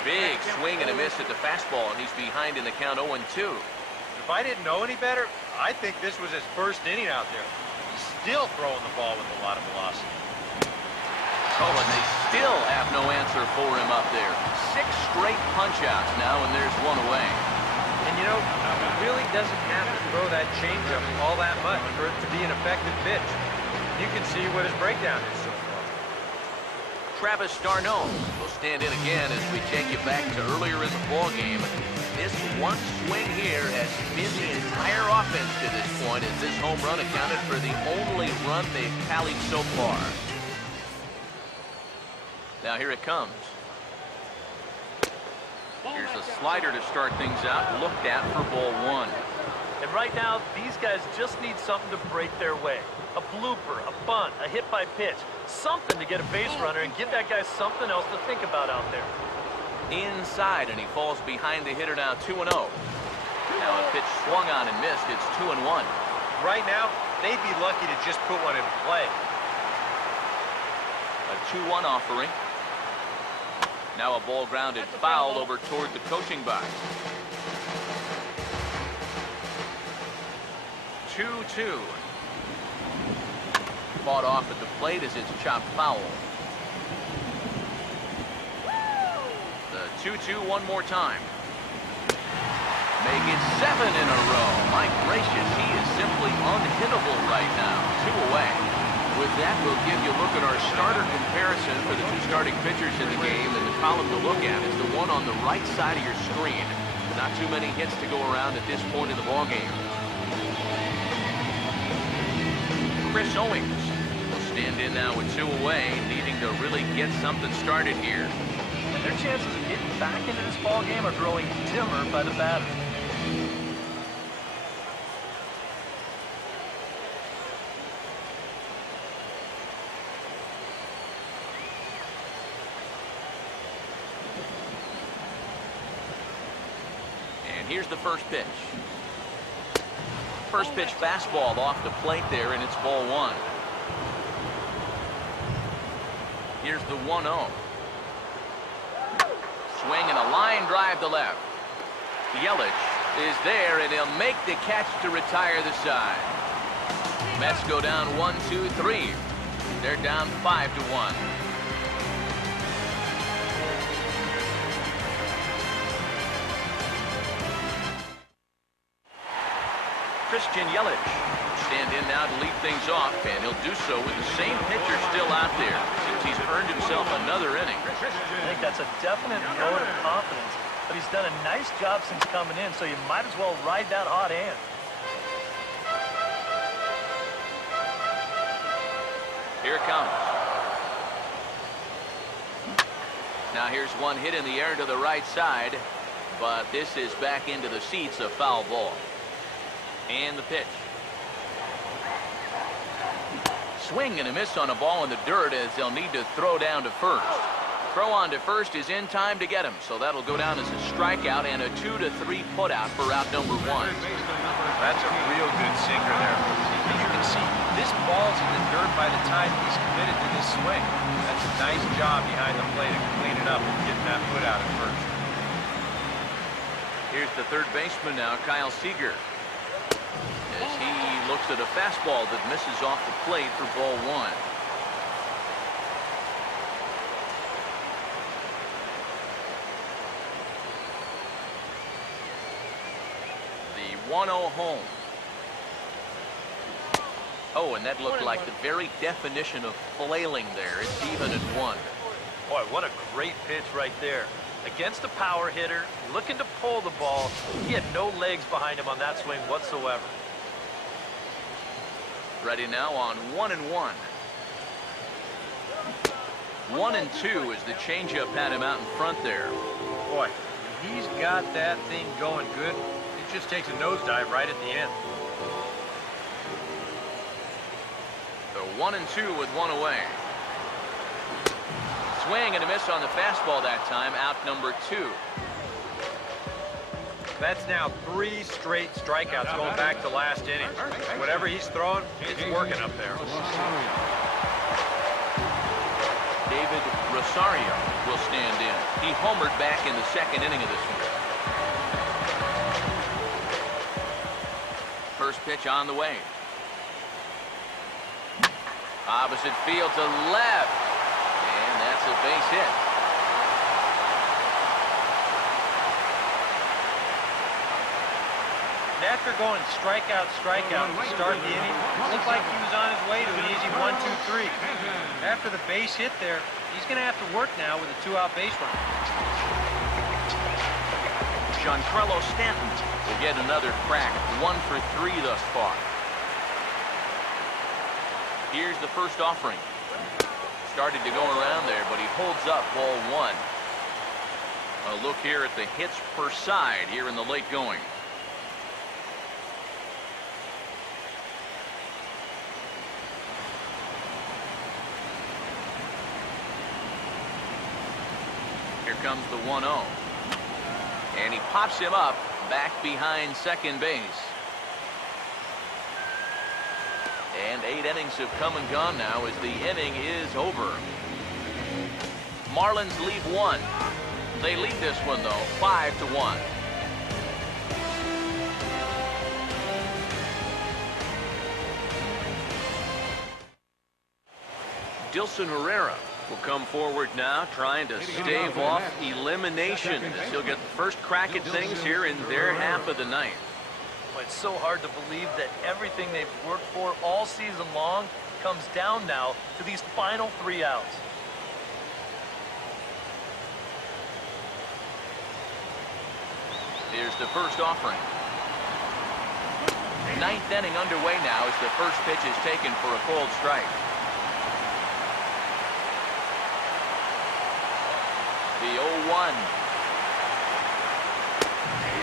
Big swing and a miss at the fastball, and he's behind in the count 0-2. If I didn't know any better, I think this was his first inning out there. He's still throwing the ball with a lot of velocity. Oh, and they still have no answer for him up there. 6 straight punch-outs now, and there's 1 away. And you know, he really doesn't have to throw that changeup all that much for it to be an effective pitch. You can see what his breakdown is so far. Travis d'Arnaud will stand in again as we take you back to earlier in the ballgame. This one swing here has been the entire offense to this point, as this home run accounted for the only run they've tallied so far. Now here it comes. Here's a slider to start things out, looked at for ball one. And right now, these guys just need something to break their way. A blooper, a bunt, a hit by pitch, something to get a base runner and give that guy something else to think about out there. Inside, and he falls behind the hitter now 2-0. Now a pitch swung on and missed. It's 2-1. Right now, they'd be lucky to just put one in play. A 2-1 offering. Now a ball grounded foul over toward the coaching box. 2-2. Fought off at the plate as it's chopped foul. The 2-2 one more time. Make it 7 in a row. My gracious, he is simply unhittable right now. 2 away. With that, we'll give you a look at our starter comparison for the two starting pitchers in the game. And the column to look at is the one on the right side of your screen. Not too many hits to go around at this point in the ballgame. Chris Owings will stand in now with 2 away, needing to really get something started here. And their chances of getting back into this ball game are growing dimmer by the batter. And here's the first pitch. First pitch fastball off the plate there, and it's ball one. Here's the 1-0. Swing and a line drive to left. Yelich is there, and he'll make the catch to retire the side. Mets go down 1-2-3. They're down 5-1. Christian Yelich stand in now to lead things off, and he'll do so with the same pitcher still out there. Seems he's earned himself another inning. I think that's a definite vote of confidence, but he's done a nice job since coming in, so you might as well ride that hot hand. Here it comes. Now here's one hit in the air to the right side, but this is back into the seats, a foul ball. And the pitch. Swing and a miss on a ball in the dirt as they'll need to throw down to first. Throw on to first is in time to get him, so that'll go down as a strikeout and a 2-3 putout for out number 1. That's a real good sinker there. You can see this ball's in the dirt by the time he's committed to this swing. That's a nice job behind the plate of cleaning up and getting that put out at first. Here's the third baseman now, Kyle Seager, as he looks at a fastball that misses off the plate for ball 1. The 1-0 home. Oh, and that looked like the very definition of flailing there. It's even at 1. Boy, what a great pitch right there. Against a power hitter, looking to pull the ball. He had no legs behind him on that swing whatsoever. Ready now on 1-1. 1-2 as the changeup had him out in front there. Boy, when he's got that thing going good, it just takes a nosedive right at the end. So 1-2 with 1 away. Swing and a miss on the fastball that time, out number 2. That's now 3 straight strikeouts going back to last inning. Whatever he's throwing, it's working up there. David Rosario will stand in. He homered back in the second inning of this one. First pitch on the way. Opposite field to left. And that's a base hit. And after going strikeout to start the inning, it looked like he was on his way to an easy 1-2-3. After the base hit there, he's going to have to work now with a 2-out base runner. Giancarlo Stanton will get another crack, 1 for 3 thus far. Here's the first offering. Started to go around there, but he holds up ball 1. A A look here at the hits per side here in the late going. Here comes the 1-0. And he pops him up back behind second base. And 8 innings have come and gone now as the inning is over. Marlins lead 1. They lead this one, though, 5-1. Dilson Herrera will come forward now, trying to stave off elimination as he'll get the first crack at things here in their half of the ninth. Well, it's so hard to believe that everything they've worked for all season long comes down now to these final 3 outs. Here's the first offering. 9th inning underway now as the first pitch is taken for a cold strike. The 0-1.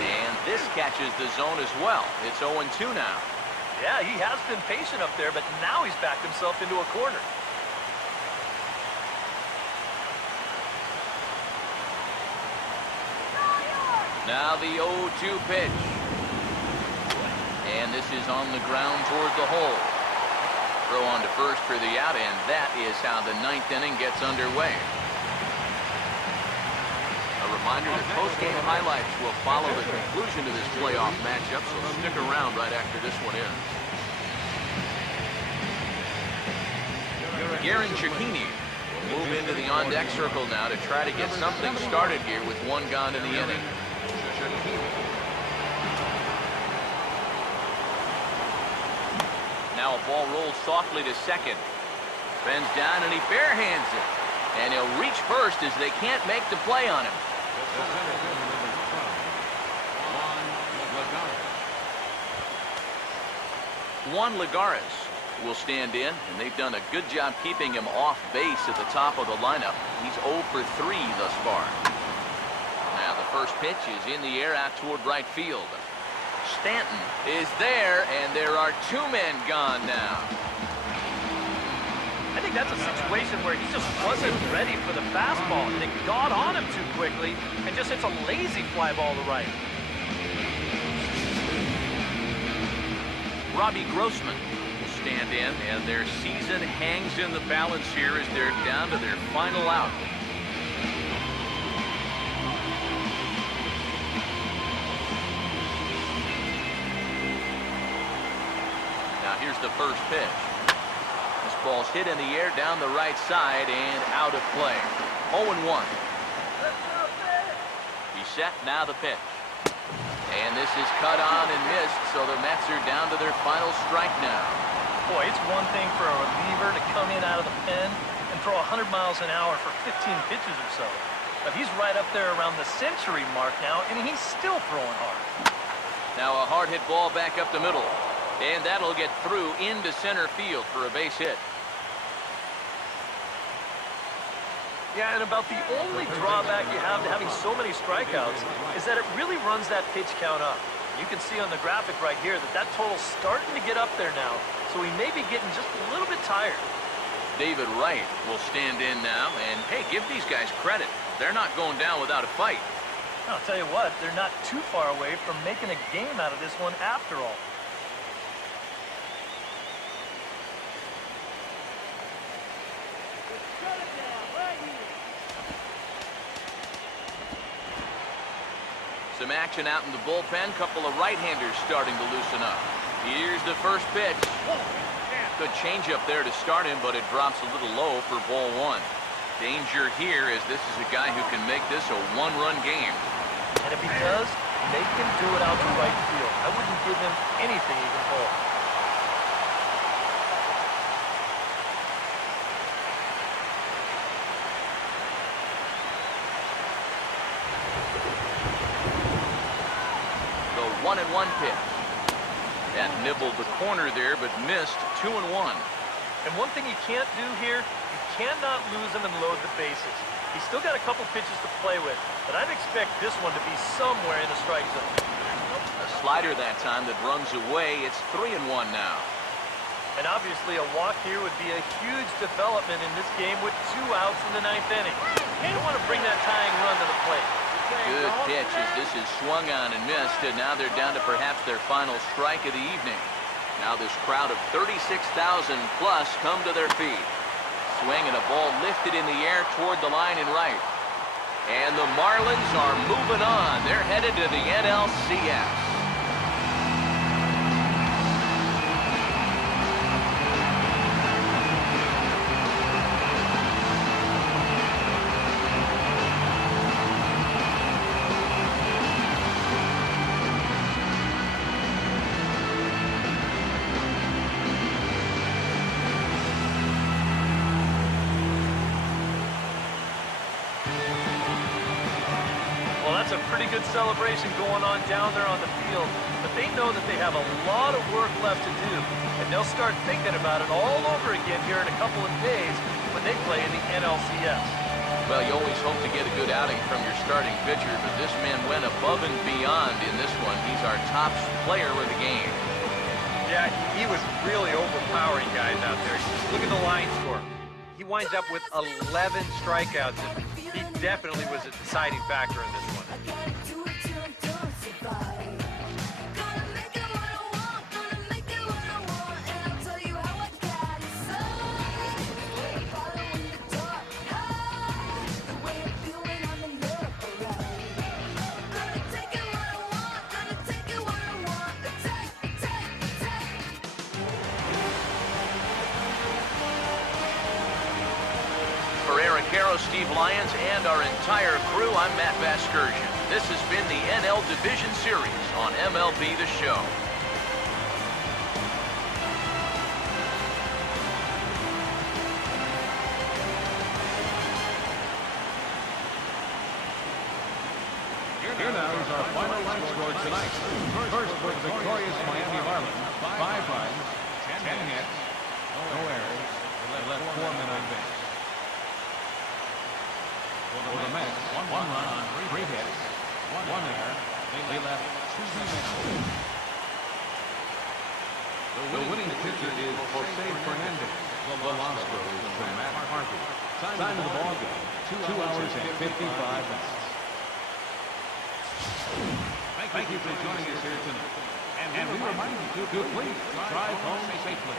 And this catches the zone as well. It's 0-2 now. Yeah, he has been patient up there, but now he's backed himself into a corner. Now the 0-2 pitch. And this is on the ground toward the hole. Throw on to first for the out, and that is how the 9th inning gets underway. A reminder that post-game highlights will follow the conclusion of this playoff matchup, so stick around right after this one ends. Garen Cicchini will move into the on-deck circle now to try to get something started here with 1 gone in the inning. Now a ball rolls softly to second. Bends down and he barehands it. And he'll reach first as they can't make the play on him. Juan Lagares will stand in, and they've done a good job keeping him off base at the top of the lineup. He's 0 for 3 thus far. Now the first pitch is in the air out toward right field. Stanton is there, and there are 2 men gone now. I think that's a situation where he just wasn't ready for the fastball, and it got on him too quickly and just hits a lazy fly ball to right. Robbie Grossman will stand in, and their season hangs in the balance here as they're down to their final out. Now here's the first pitch. This ball's hit in the air down the right side and out of play. 0-1. He's set, now the pitch. And this is cut on and missed, so the Mets are down to their final strike now. Boy, it's one thing for a reliever to come in out of the pen and throw 100 miles an hour for 15 pitches or so. But he's right up there around the century mark now, and he's still throwing hard. Now a hard hit ball back up the middle. And that'll get through into center field for a base hit. Yeah, and about the only drawback you have to having so many strikeouts is that it really runs that pitch count up. You can see on the graphic right here that total's starting to get up there now, so he may be getting just a little bit tired. David Wright will stand in now, and hey, give these guys credit. They're not going down without a fight. I'll tell you what, they're not too far away from making a game out of this one after all. Some action out in the bullpen. Couple of right-handers starting to loosen up. Here's the first pitch. Good changeup there to start him, but it drops a little low for ball 1. Danger here as this is a guy who can make this a 1-run game. And if he does, make him do it out to right field. I wouldn't give him anything he can pull. The 1-1 pitch. That nibbled the corner there, but missed. 2-1. And one thing you can't do here, you cannot lose him and load the bases. He's still got a couple pitches to play with, but I'd expect this one to be somewhere in the strike zone. A slider that time that runs away. It's 3-1 now. And obviously a walk here would be a huge development in this game with 2 outs in the 9th inning. You don't want to bring that tying run to the plate. Good pitch as this is swung on and missed, and now they're down to perhaps their final strike of the evening. Now this crowd of 36,000 plus come to their feet. Swing and a ball lifted in the air toward the line and right. And the Marlins are moving on. They're headed to the NLCS. Well, that's a pretty good celebration going on down there on the field, but they know that they have a lot of work left to do, and they'll start thinking about it all over again here in a couple of days when they play in the NLCS. Well, you always hope to get a good outing from your starting pitcher, but this man went above and beyond in this one. He's our top player of the game. Yeah, he was really overpowering guys out there. Look at the line score. He winds up with 11 strikeouts. He definitely was a deciding factor in this one. Steve Lyons, and our entire crew, I'm Matt Vasgersian. This has been the NL Division Series on MLB The Show. Here now is our final line score tonight. First for the victorious Miami Marlins, 5 runs, 10 hits, no errors. They left 4 men on base. For the Mets, 1 run on 3 hits, 1 error. They left 2 men on base. The winning pitcher is FERNANDEZ. The loss goes to Matt Harvey. Time of the ball game, 2 hours and 55 minutes. Thank you for joining us here tonight. And we remind you to please drive home safely.